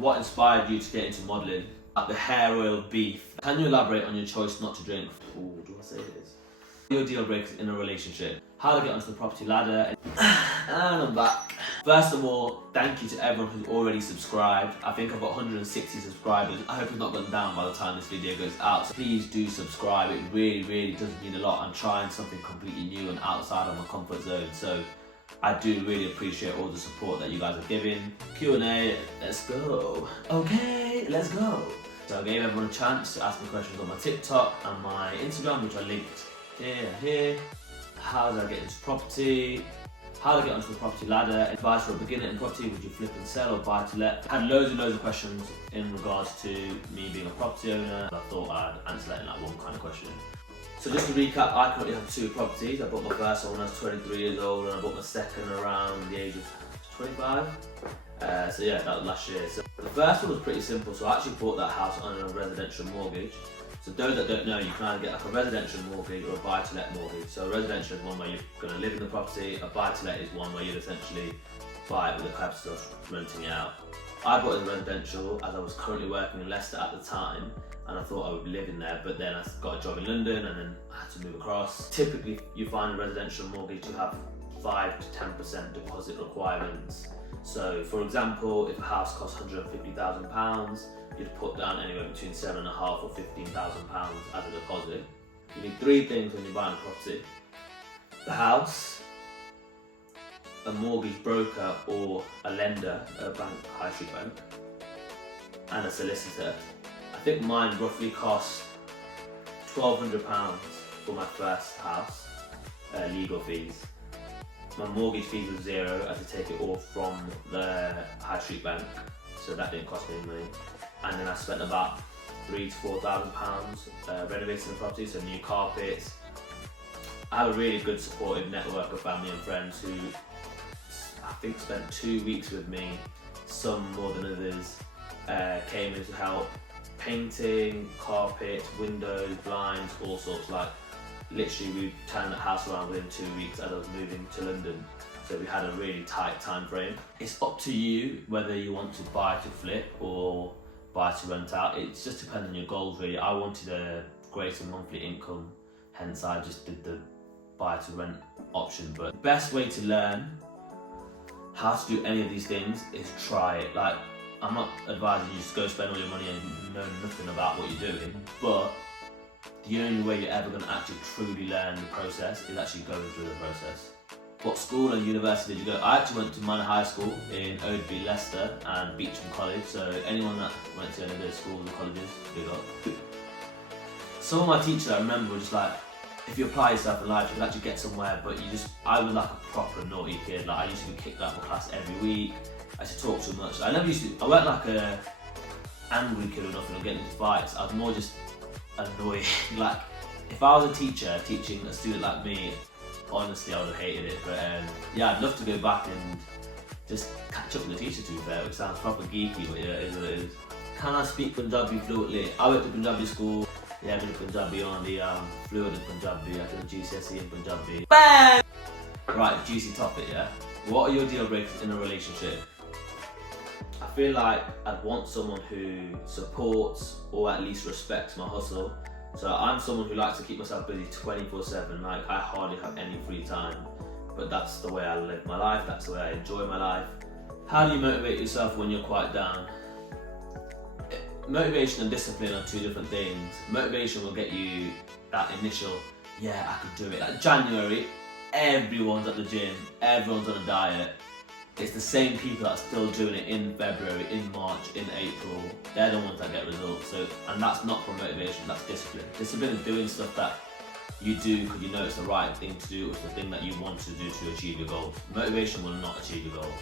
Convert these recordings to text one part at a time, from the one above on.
What inspired you to get into modelling? Like the hair oil beef. Can you elaborate on your choice not to drink? Ooh, do I say this? Your deal breakers in a relationship. How to get onto the property ladder. And I'm back. First of all, thank you to everyone who's already subscribed. I think I've got 160 subscribers. I hope it's not gone down by the time this video goes out. So please do subscribe. It really, really does mean a lot. I'm trying something completely new and outside of my comfort zone. So I do really appreciate all the support that you guys are giving. Q&A, let's go. Okay, let's go. So I gave everyone a chance to ask me questions on my TikTok and my Instagram, which I linked here and here. How did I get into property? How to get onto the property ladder? Advice for a beginner in property, would you flip and sell or buy to let? I had loads and loads of questions in regards to me being a property owner. I thought I'd answer that in like one kind of question. So just to recap, I currently have 2 properties. I bought my first one when I was 23 years old, and I bought my second around the age of 25. So yeah, that was last year. So the first one was pretty simple. So I actually bought that house on a residential mortgage. So those that don't know, you can either get like a residential mortgage or a buy-to-let mortgage. So a residential is one where you're going to live in the property. A buy-to-let is one where you'd essentially buy it with the purpose of renting it out. I bought it as a residential as I was currently working in Leicester at the time, and I thought I would live in there, but then I got a job in London and then I had to move across. Typically, you find a residential mortgage to have 5 to 10% deposit requirements. So for example, if a house costs £150,000, you'd put down anywhere between £7,500 or £15,000 as a deposit. You need 3 things when you're buying a property: the house, a mortgage broker or a lender, a bank, high street bank, and a solicitor. I think mine roughly cost £1,200 for my first house, legal fees. My mortgage fees was 0 as I take it all from the high street bank, so that didn't cost me any money. And then I spent about £3,000 to £4,000 renovating the property, so new carpets. I have a really good supportive network of family and friends who I think spent 2 weeks with me, some more than others, came in to help. Painting, carpet, windows, blinds, all sorts. Like literally we turned the house around within 2 weeks as I was moving to London. So we had a really tight time frame. It's up to you whether you want to buy to flip or buy to rent out. It just depends on your goals really. I wanted a greater monthly income, hence I just did the buy to rent option. But the best way to learn how to do any of these things is try it. Like, I'm not advising you just go spend all your money and know nothing about what you're doing, but the only way you're ever going to actually truly learn the process is actually going through the process. What school and university did you go? I actually went to Manor High School in Oadby, Leicester, and Beecham College. So anyone that went to any of those schools or colleges, big up. Some of my teachers I remember were just like, if you apply yourself in life, you can actually get somewhere, but I was like a proper naughty kid. Like I used to be kicked out of class every week. I used to talk too much. I weren't like a angry kid or nothing or getting into fights. I was more just annoying. Like if I was a teacher teaching a student like me, honestly, I would have hated it. But yeah, I'd love to go back and just catch up with the teacher, to be fair, which sounds proper geeky, but yeah, it is what it is. Can I speak Punjabi fluently? I went to Punjabi school. Yeah, I did Punjabi on the fluent in Punjabi. I did GCSE in Punjabi. Bang! Right, juicy topic, yeah? What are your deal breakers in a relationship? I feel like I'd want someone who supports or at least respects my hustle. So I'm someone who likes to keep myself busy 24/7. Like I hardly have any free time, but that's the way I live my life. That's the way I enjoy my life. How do you motivate yourself when you're quite down? Motivation and discipline are 2 different things. Motivation will get you that initial, yeah, I could do it. Like January, everyone's at the gym, everyone's on a diet. It's the same people that are still doing it in February, in March, in April. They're the ones that get results. So, and that's not from motivation, that's discipline. Discipline is doing stuff that you do because you know it's the right thing to do, it's the thing that you want to do to achieve your goals. Motivation will not achieve your goals.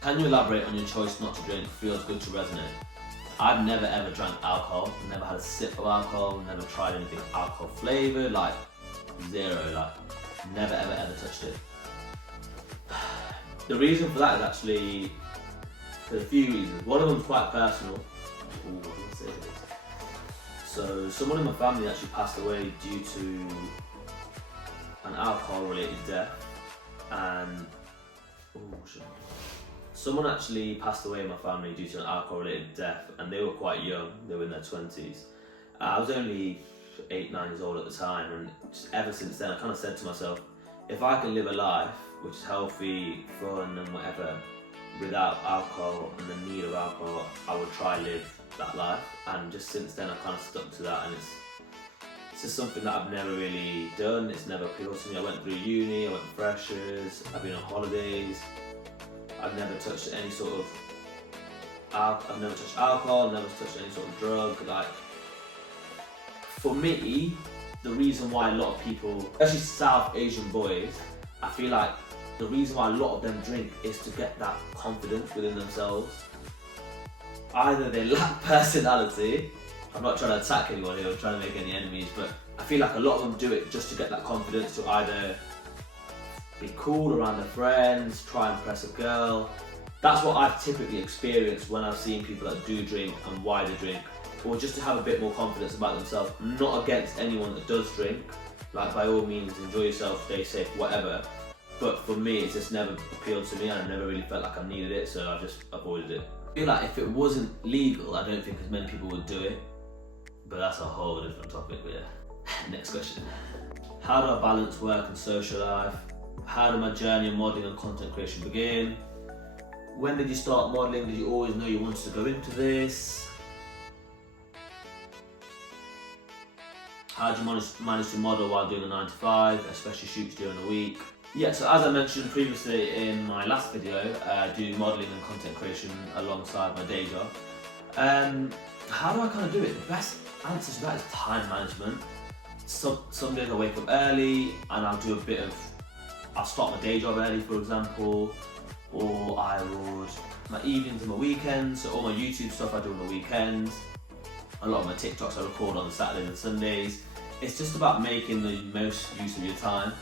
Can you elaborate on your choice not to drink? Feels good to resonate. I've never ever drank alcohol, never had a sip of alcohol, never tried anything alcohol flavoured, like 0, like never ever touched it. The reason for that is actually, there's a few reasons. One of them is quite personal. Ooh, what do I say this? So someone in my family actually passed away due to an alcohol related death, and Someone actually passed away in my family due to an alcohol-related death, and they were quite young. They were in their 20s. I was only 8, 9 years old at the time, and just ever since then I kind of said to myself, if I can live a life which is healthy, fun and whatever, without alcohol and the need of alcohol, I would try live that life. And just since then I've kind of stuck to that, and it's just something that I've never really done. It's never appealed to me. I went through uni, I went to freshers, I've been on holidays. I've never touched any sort of I've never touched alcohol, never touched any sort of drug. Like, for me, the reason why a lot of people, especially South Asian boys, I feel like the reason why a lot of them drink is to get that confidence within themselves. Either they lack personality, I'm not trying to attack anyone here or trying to make any enemies, but I feel like a lot of them do it just to get that confidence to either be cool around their friends, try and impress a girl. That's what I've typically experienced when I've seen people that do drink and why they drink, or just to have a bit more confidence about themselves. I'm not against anyone that does drink, like by all means enjoy yourself, stay safe, whatever. But for me, it's just never appealed to me, and I never really felt like I needed it, so I just avoided it. I feel like if it wasn't legal, I don't think as many people would do it, but that's a whole different topic. But yeah. Next question. How do I balance work and social life? How did my journey in modelling and content creation begin? When did you start modelling? Did you always know you wanted to go into this? How did you manage to model while doing a 9 to 5, especially shoots during the week? Yeah, so as I mentioned previously in my last video, I do modelling and content creation alongside my day job. How do I kind of do it? The best answer to that is time management. Some days I wake up early and I'll start my day job early, for example, or I would, my evenings and my weekends, so all my YouTube stuff I do on the weekends. A lot of my TikToks I record on Saturdays and Sundays. It's just about making the most use of your time.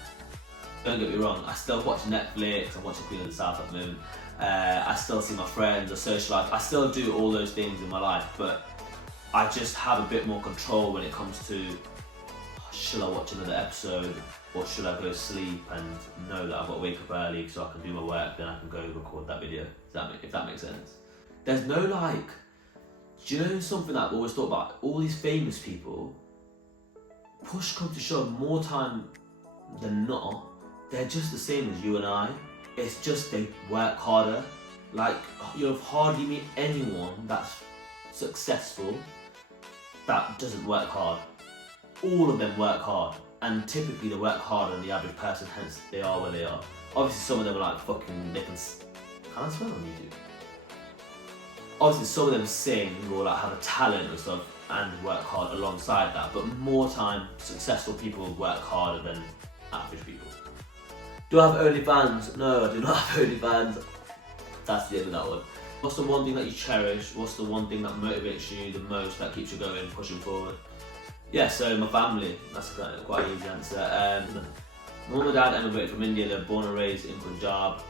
Don't get me wrong, I still watch Netflix, I'm watching Queen of the South at the moment. I still see my friends, I socialise, I still do all those things in my life, but I just have a bit more control when it comes to, should I watch another episode, or should I go to sleep and know that I've got to wake up early so I can do my work, then I can go record that video, if that makes sense. There's no like, do you know something that I've always thought about? All these famous people, push comes to shove, more time than not, they're just the same as you and I. It's just they work harder. Like, you'll hardly meet anyone that's successful that doesn't work hard. All of them work hard, and typically they work harder than the average person, hence they are where they are. Obviously some of them are like fucking, can I swear on YouTube? Obviously some of them sing or like have a talent and stuff and work hard alongside that, but more time successful people work harder than average people. Do I have OnlyFans? No, I do not have OnlyFans. That's the end of that one. What's the one thing that you cherish? What's the one thing that motivates you the most, that keeps you going, pushing forward? Yeah, so my family. That's quite an easy answer. My mum and dad emigrated from India. They're born and raised in Punjab.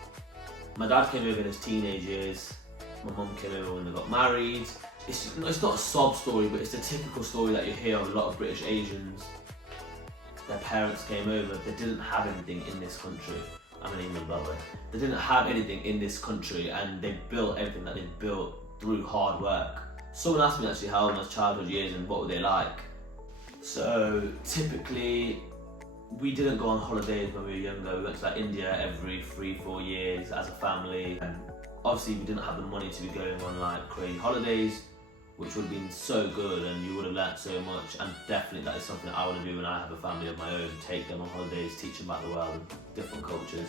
My dad came over in his teenage years. My mum came over when they got married. It's not a sob story, but it's the typical story that you hear of a lot of British Asians. Their parents came over, they didn't have anything in this country. I'm in England, by the way. They didn't have anything in this country, and they built everything that they built through hard work. Someone asked me actually how were my childhood years and what were they like. So typically, we didn't go on holidays when we were younger. We went to like India every 3-4 years as a family. And obviously we didn't have the money to be going on like crazy holidays, which would have been so good and you would have learnt so much, and definitely that is something that I want to do when I have a family of my own, take them on holidays, teach them about the world and different cultures.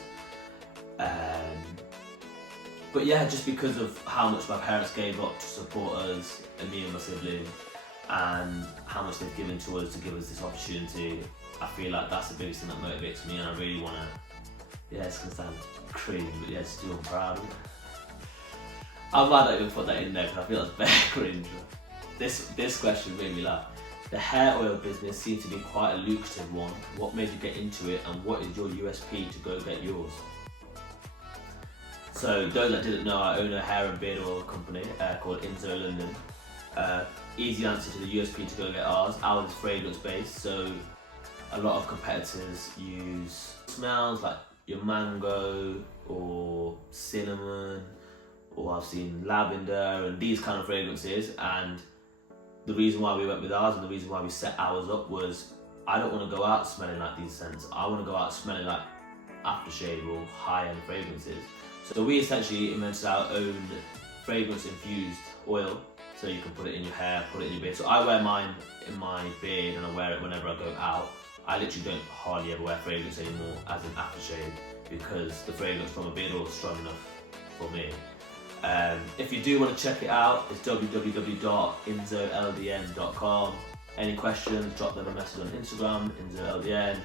But yeah, just because of how much my parents gave up to support us, and me and my siblings, and how much they've given to us to give us this opportunity, I feel like that's the biggest thing that motivates me, and I really want to, yeah, it's going to sound crazy, but yeah, just do I'm proud of it. I'm glad I even put that in there because I feel that's very cringe. This question made me laugh. The hair oil business seems to be quite a lucrative one. What made you get into it, and what is your USP to go get yours? So those that didn't know, I own a hair and beard oil company called Inzo London. Easy answer to the USP to go get ours. Ours is fragrance based, so a lot of competitors use smells like your mango or cinnamon or I've seen lavender and these kind of fragrances. And the reason why we went with ours and the reason why we set ours up was I don't want to go out smelling like these scents. I want to go out smelling like aftershave or high-end fragrances. So we essentially invented our own fragrance-infused oil, so you can put it in your hair, put it in your beard. So I wear mine in my beard and I wear it whenever I go out. I literally don't hardly ever wear fragrance anymore as an aftershave because the fragrance from a beard oil is strong enough for me. If you do want to check it out, it's www.inzoldn.com. Any questions, drop them a message on Instagram, inzoldn.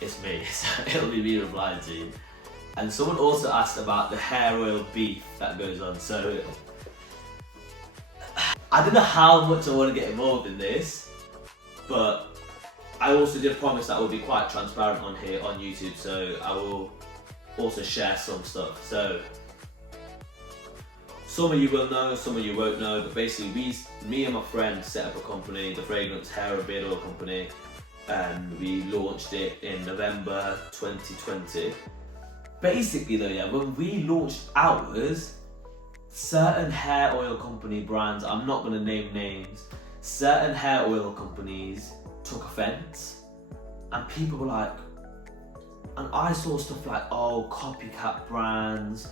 It's me, so it'll be me replying to you. And someone also asked about the hair oil beef that goes on. So I don't know how much I want to get involved in this, but I also did promise that I will be quite transparent on here on YouTube, so I will also share some stuff. So some of you will know, some of you won't know, but basically me and my friend set up a company, the Fragrance Hair and Beard Oil Company, and we launched it in November 2020. Basically though, yeah, when we launched ours, certain hair oil company brands, I'm not going to name names, certain hair oil companies took offence, and people were like, and I saw stuff like, oh, copycat brands,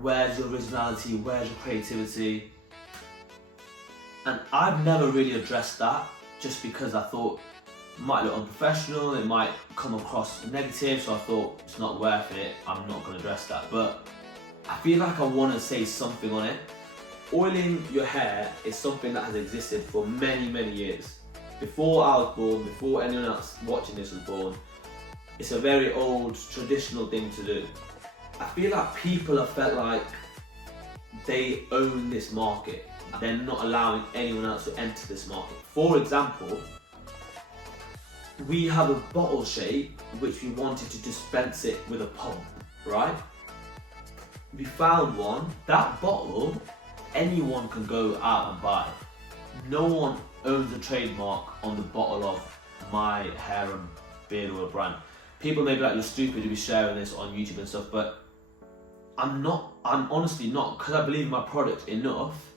where's your originality, where's your creativity? And I've never really addressed that, just because I thought it might look unprofessional, it might come across negative, so I thought it's not worth it, I'm not going to address that. But I feel like I want to say something on it. Oiling your hair is something that has existed for many, many years. Before I was born, before anyone else watching this was born, it's a very old, traditional thing to do. I feel like people have felt like they own this market. They're not allowing anyone else to enter this market. For example, we have a bottle shape which we wanted to dispense it with a pump, right? We found one. That bottle, anyone can go out and buy. No one owns a trademark on the bottle of my hair and beard oil brand. People may be like, you're stupid to be sharing this on YouTube and stuff, but I'm honestly not, because I believe in my product enough,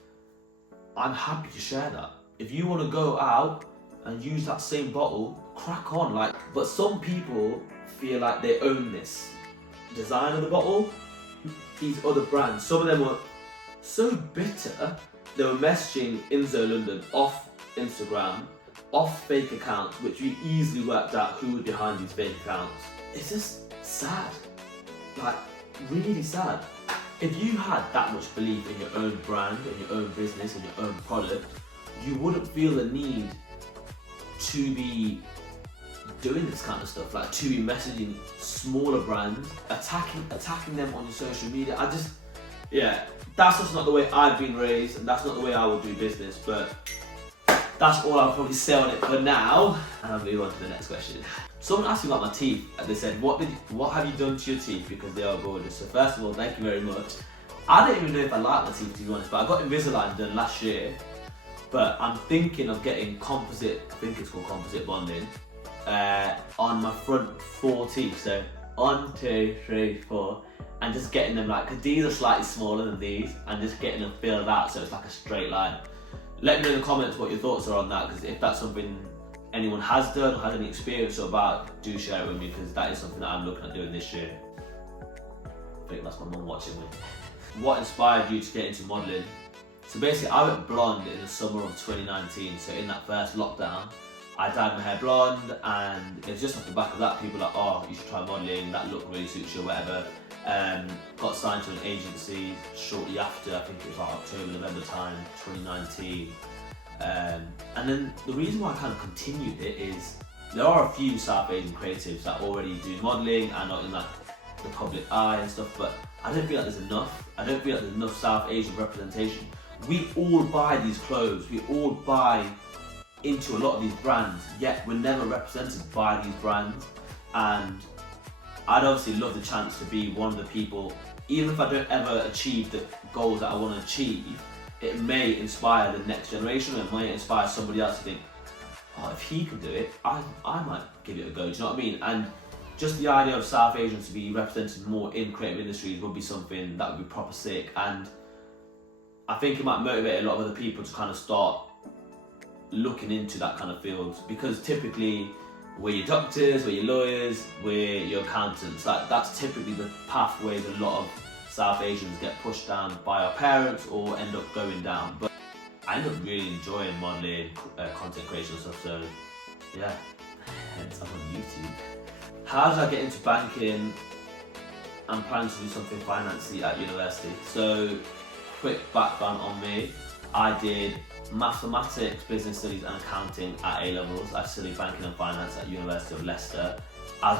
I'm happy to share that. If you want to go out and use that same bottle, crack on. But some people feel like they own this design of the bottle. These other brands, some of them were so bitter, they were messaging Inzo London off Instagram, off fake accounts, which we easily worked out who was behind these fake accounts. It's just sad, like really sad. If you had that much belief in your own brand, in your own business, in your own product, you wouldn't feel the need to be doing this kind of stuff, like to be messaging smaller brands, attacking them on your social media. That's just not the way I've been raised, and that's not the way I will do business, but that's all I'll probably say on it for now. And I'll move on to the next question. Someone asked me about my teeth, and they said, what have you done to your teeth, because they are gorgeous. So first of all, thank you very much. I don't even know if I like my teeth, to be honest, but I got Invisalign done last year, but I'm thinking of getting composite, I think it's called composite bonding, on my front 4 teeth. So 1, 2, 3, 4, and just getting them because these are slightly smaller than these, and just getting them filled out so it's like a straight line. Let me know in the comments what your thoughts are on that, because if that's something anyone has done or had any experience about, do share it with me, because that is something that I'm looking at doing this year. I think that's my mum watching me. What inspired you to get into modelling? So basically, I went blonde in the summer of 2019, so in that first lockdown, I dyed my hair blonde, and it was just off the back of that, people were like, oh, you should try modelling, that look really suits you, or whatever. Got signed to an agency shortly after, I think it was like October, November time, 2019. And then the reason why I kind of continued it is, there are a few South Asian creatives that already do modelling and are in the public eye and stuff, but I don't feel like there's enough. I don't feel like there's enough South Asian representation. We all buy these clothes, we all buy into a lot of these brands, yet we're never represented by these brands. And I'd obviously love the chance to be one of the people, even if I don't ever achieve the goals that I want to achieve, it may inspire the next generation, it might inspire somebody else to think, oh, if he can do it, I might give it a go, do you know what I mean? And just the idea of South Asians to be represented more in creative industries would be something that would be proper sick, and I think it might motivate a lot of other people to kind of start looking into that kind of field, because typically we're your doctors, we're your lawyers, we're your accountants. That's typically the pathways a lot of South Asians get pushed down by our parents or end up going down. But I end up really enjoying modelling, content creation and stuff, so yeah, hence I'm on YouTube. How did I get into banking? I'm planning to do something financy at university. So, quick background on me. I did mathematics, business studies and accounting at A-levels. I studied banking and finance at University of Leicester. I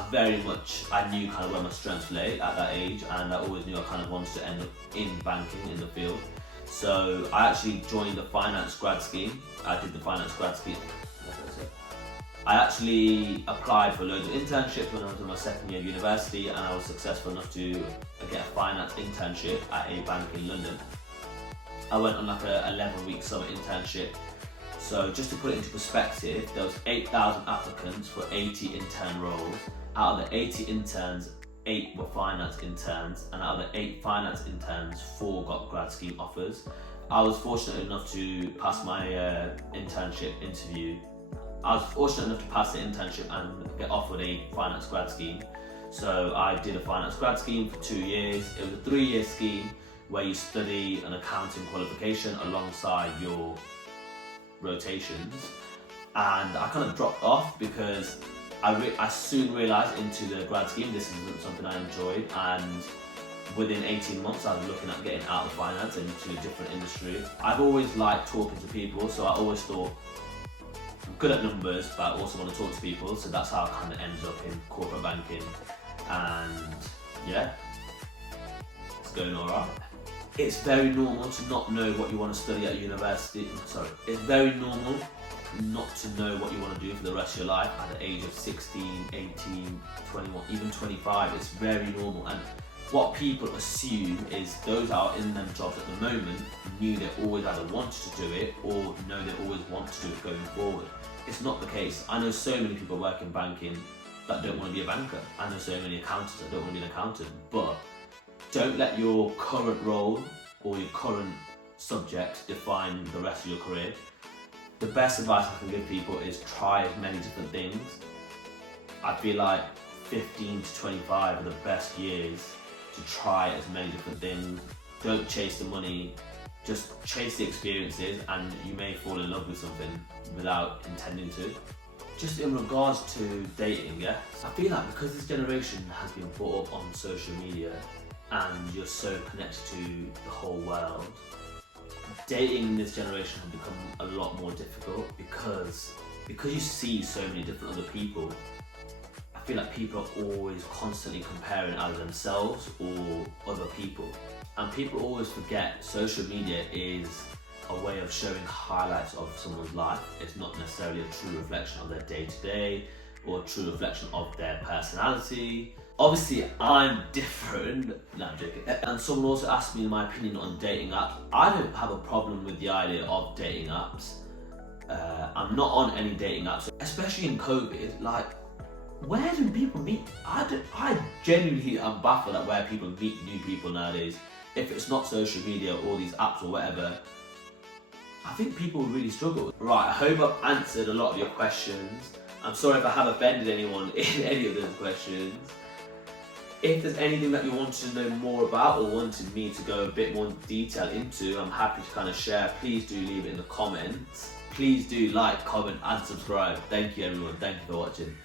knew kind of where my strengths lay at that age, and I always knew I kind of wanted to end up in banking, in the field. So I actually joined the finance grad scheme. I did the finance grad scheme. I actually applied for loads of internships when I was in my second year of university, and I was successful enough to get a finance internship at a bank in London. I went on like a 11-week summer internship. So just to put it into perspective, there was 8,000 applicants for 80 intern roles. Out of the 80 interns, 8 were finance interns, and out of the 8 finance interns, 4 got grad scheme offers. I was fortunate enough to pass my internship interview. I was fortunate enough to pass the internship and get offered a finance grad scheme. So I did a finance grad scheme for 2 years. It was a 3-year scheme where you study an accounting qualification alongside your rotations. And I kind of dropped off because I soon realised into the grad scheme this isn't something I enjoyed, and within 18 months I was looking at getting out of finance and into a different industry. I've always liked talking to people, so I always thought I'm good at numbers, but I also want to talk to people, so that's how I kind of ended up in corporate banking, and yeah, it's going alright. It's very normal to not know what you want to study at university. It's very normal not to know what you want to do for the rest of your life at the age of 16, 18, 21, even 25. It's very normal, and what people assume is those that are in them jobs at the moment knew they always either wanted to do it or know they always want to do it going forward. It's not the case. I know so many people work in banking that don't want to be a banker. I know so many accountants that don't want to be an accountant, but don't let your current role or your current subject define the rest of your career. The best advice I can give people is try as many different things. I feel like 15 to 25 are the best years to try as many different things. Don't chase the money, just chase the experiences, and you may fall in love with something without intending to. Just in regards to dating, yeah, I feel like because this generation has been brought up on social media and you're so connected to the whole world, dating in this generation has become a lot more difficult because you see so many different other people. I feel like people are always constantly comparing either themselves or other people, and people always forget social media is a way of showing highlights of someone's life. It's not necessarily a true reflection of their day-to-day or a true reflection of their personality. Obviously, I'm different. No, I'm joking. And someone also asked me my opinion on dating apps. I don't have a problem with the idea of dating apps. I'm not on any dating apps, especially in COVID. Like, where do people meet? I genuinely am baffled at where people meet new people nowadays. If it's not social media or these apps or whatever, I think people really struggle. Right, I hope I've answered a lot of your questions. I'm sorry if I have offended anyone in any of those questions. If there's anything that you wanted to know more about or wanted me to go a bit more detail into, I'm happy to kind of share. Please do leave it in the comments. Please do like, comment and subscribe. Thank you everyone, thank you for watching.